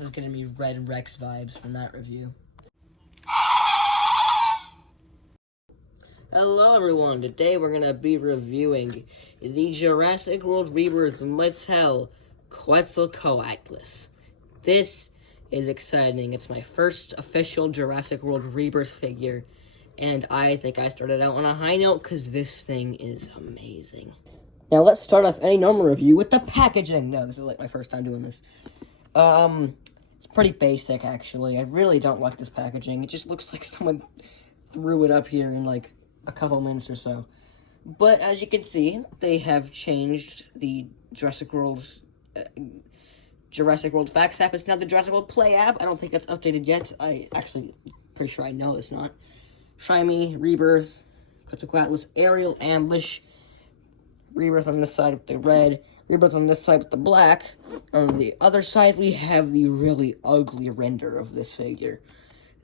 There's gonna be Red Rex vibes from that review. Hello everyone, today we're gonna be reviewing the Jurassic World Rebirth Mattel Quetzalcoatlus. This is exciting. It's my first official Jurassic World Rebirth figure, and I think I started out on a high note because this thing is amazing. Now let's start off any normal review with the packaging. No, this is like my first time doing this. It's pretty basic actually. I really don't like this packaging. It just looks like someone threw it up here in like a couple minutes or so. But as you can see, they have changed the Jurassic World fact app. It's now the Jurassic World Play app. I don't think that's updated yet. I actually pretty sure I know it's not. Shiny, Rebirth, Quetzalcoatlus, Aerial, Ambush, Rebirth on this side with the red, Rebirth on this side with the black. On the other side, we have the really ugly render of this figure.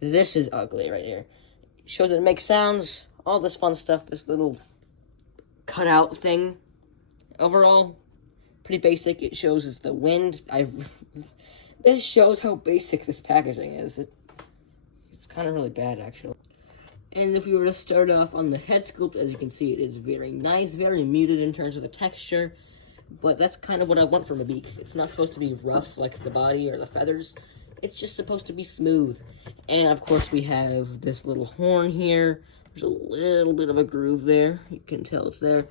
This is ugly right here. It shows that it makes sounds, all this fun stuff, this little cutout thing. Overall, pretty basic. It shows us the wind. This shows how basic this packaging is. It's kind of really bad, actually. And if we were to start off on the head sculpt, as you can see, it is very nice, very muted in terms of the texture. But that's kind of what I want from a beak. It's not supposed to be rough like the body or the feathers. It's just supposed to be smooth. And of course we have this little horn here. There's a little bit of a groove there. You can tell it's there.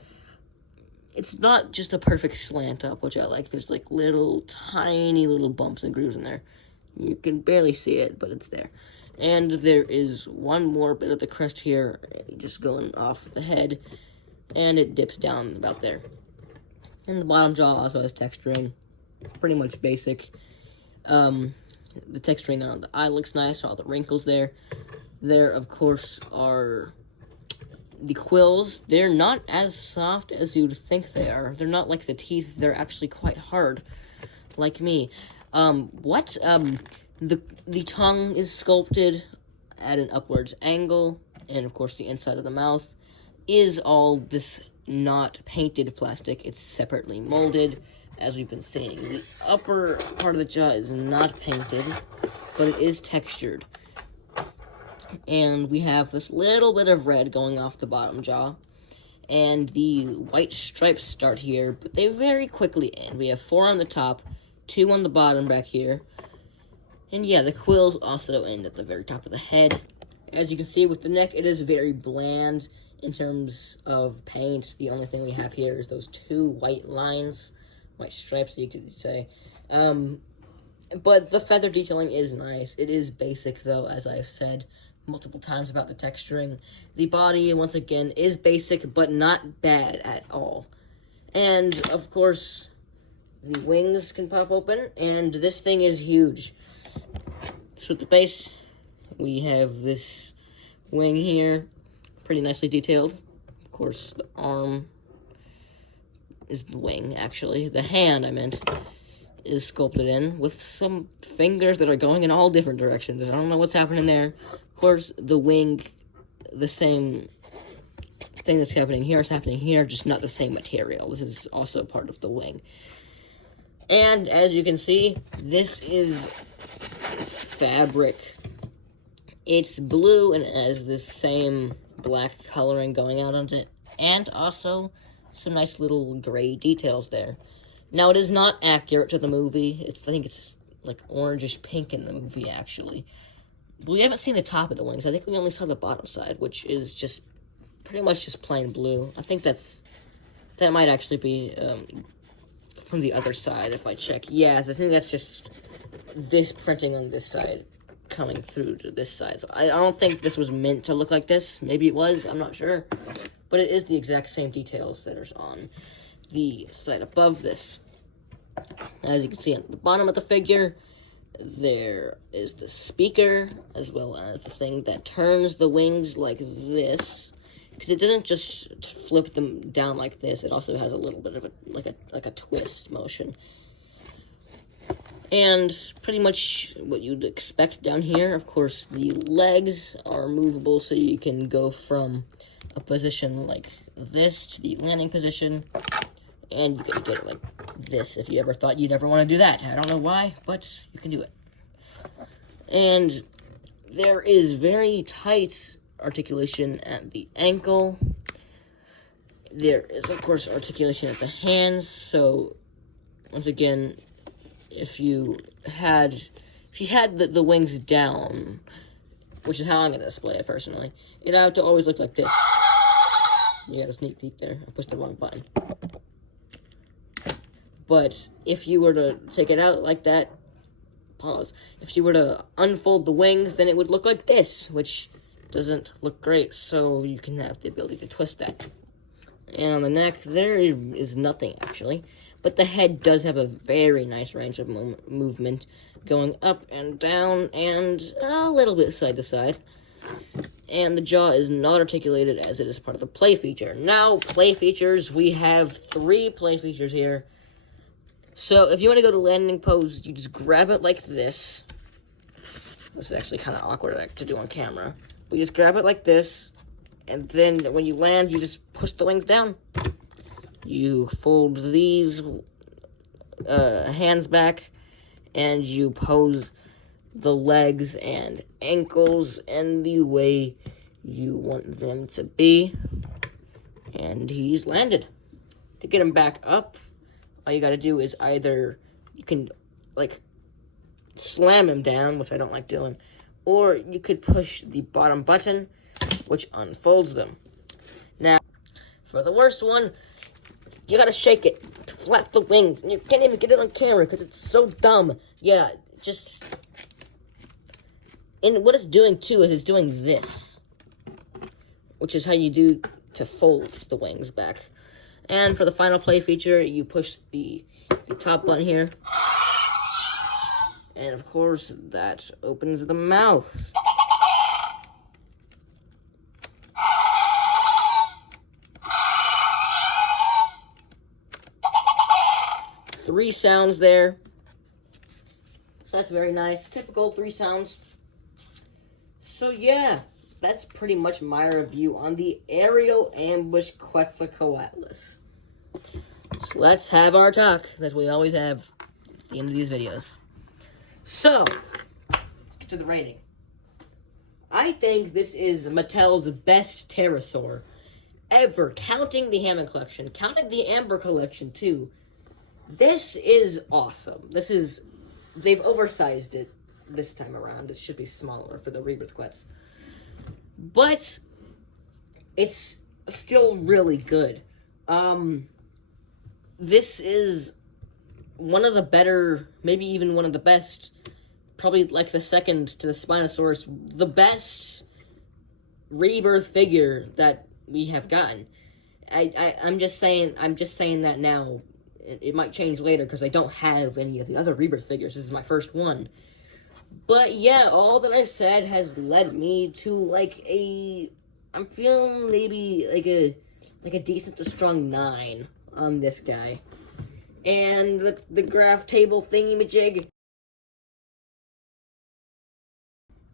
It's not just a perfect slant up, which I like. There's like little, tiny little bumps and grooves in there. You can barely see it, but it's there. And there is one more bit of the crest here, just going off the head, and it dips down about there. And the bottom jaw also has texturing, pretty much basic. The texturing on the eye looks nice, all the wrinkles there. There, of course, are the quills. They're not as soft as you'd think they are. They're not like the teeth. They're actually quite hard, like me. The tongue is sculpted at an upwards angle, and of course the inside of the mouth is all this not painted plastic. It's separately molded, as we've been seeing. The upper part of the jaw is not painted, but it is textured. And we have this little bit of red going off the bottom jaw, and the white stripes start here, but they very quickly end. We have 4 on the top, 2 on the bottom back here. And yeah, the quills also end at the very top of the head. As you can see with the neck, it is very bland in terms of paint. The only thing we have here is those 2 white lines, white stripes, you could say. But the feather detailing is nice. It is basic, though, as I've said multiple times about the texturing. The body, once again, is basic, but not bad at all. And, of course, the wings can pop open, and this thing is huge. So at the base, we have this wing here, pretty nicely detailed. Of course, the arm is the wing, actually. The hand, I meant, is sculpted in with some fingers that are going in all different directions. I don't know what's happening there. Of course, the wing, the same thing that's happening here is happening here, just not the same material. This is also part of the wing. And as you can see, this is fabric. It's blue and it has this same black coloring going out on it, and also some nice little gray details there. Now, it is not accurate to the movie. I think it's like orangish pink in the movie, actually. But we haven't seen the top of the wings. I think we only saw the bottom side, which is just pretty much just plain blue. I think that might actually be from the other side, if I check. Yeah, I think that's just this printing on this side coming through to this side. So I don't think this was meant to look like this. Maybe it was, I'm not sure. But it is the exact same details that are on the side above this. As you can see on the bottom of the figure, there is the speaker, as well as the thing that turns the wings like this. Because it doesn't just flip them down like this, it also has a little bit of a like a twist motion. And pretty much what you'd expect down here. Of course, the legs are movable, so you can go from a position like this to the landing position, and you can get it like this if you ever thought you'd ever want to do that. I don't know why, but you can do it. And there is very tight articulation at the ankle. There is, of course, articulation at the hands. So, once again, if you had the wings down, which is how I'm going to display it personally, it'd have to always look like this. You got a sneak peek there. I pushed the wrong button. But if you were to take it out like that, pause. If you were to unfold the wings, then it would look like this, which doesn't look great, so you can have the ability to twist that. And on the neck, there is nothing, actually. But the head does have a very nice range of movement, going up and down, and a little bit side to side. And the jaw is not articulated as it is part of the play feature. Now, play features, we have 3 play features here. So, if you want to go to landing pose, you just grab it like this. This is actually kind of awkward to do on camera. But you just grab it like this, and then when you land, you just push the wings down. You fold these hands back, and you pose the legs and ankles in the way you want them to be. And he's landed. To get him back up, all you gotta do is either, you can, like, slam him down, which I don't like doing, or you could push the bottom button, which unfolds them. Now, for the worst one, you gotta shake it to flap the wings, and you can't even get it on camera because it's so dumb. Yeah, just... And what it's doing, too, is it's doing this, which is how you do to fold the wings back. And for the final play feature, you push the top button here. And, of course, that opens the mouth. Three sounds there. So that's very nice. Typical 3 sounds. So yeah, that's pretty much my review on the aerial ambush Quetzalcoatlus. So let's have our talk that we always have at the end of these videos. So, let's get to the rating. I think this is Mattel's best pterosaur ever, counting the Hammond collection, counting the Amber collection too. This is awesome. They've oversized it this time around. It should be smaller for the Rebirth Quetz. But it's still really good. This is one of the better, maybe even one of the best, probably like the second to the Spinosaurus, the best Rebirth figure that we have gotten. I'm just saying that now. It might change later because I don't have any of the other Rebirth figures. This is my first one. But yeah, all that I've said has led me to I'm feeling maybe like a decent to strong 9 on this guy. And the graph table thingy-majig,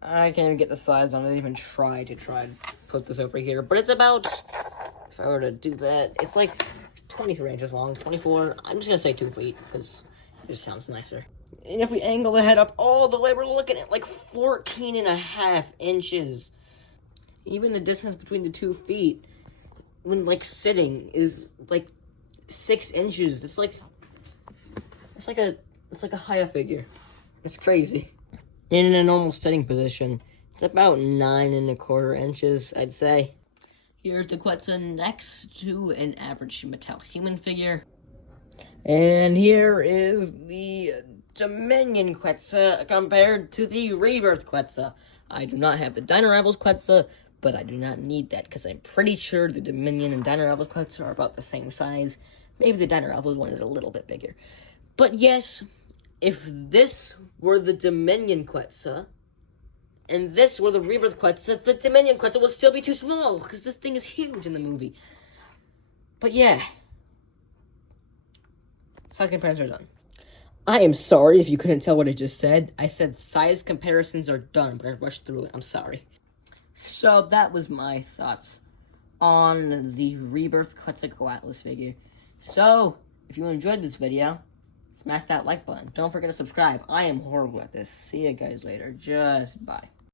I can't even get the size on it. I didn't even try to put this over here. But it's about, if I were to do that, it's like 23 inches long, 24. I'm just gonna say 2 feet because it just sounds nicer. And if we angle the head up all the way, we're looking at like 14.5 inches. Even the distance between the 2 feet, when like sitting, is like 6 inches. It's like a higher figure. It's crazy. In a normal sitting position, it's about 9.25 inches, I'd say. Here's the Quetzal next to an average Mattel human figure. And here is the Dominion Quetzal compared to the Rebirth Quetzal. I do not have the Dino Rivals Quetzal, but I do not need that because I'm pretty sure the Dominion and Dino Rivals Quetzal are about the same size. Maybe the Dino Rivals one is a little bit bigger. But yes, if this were the Dominion Quetzal, and this were the Rebirth Quetzal, the Dominion Quetzal would still be too small, because this thing is huge in the movie. But yeah. Size comparisons are done. I am sorry if you couldn't tell what I just said. I said size comparisons are done, but I rushed through it. I'm sorry. So that was my thoughts on the Rebirth Quetzalcoatlus figure. So, if you enjoyed this video, Smash that like button. Don't forget to subscribe. I am horrible at this. See you guys later. Just bye.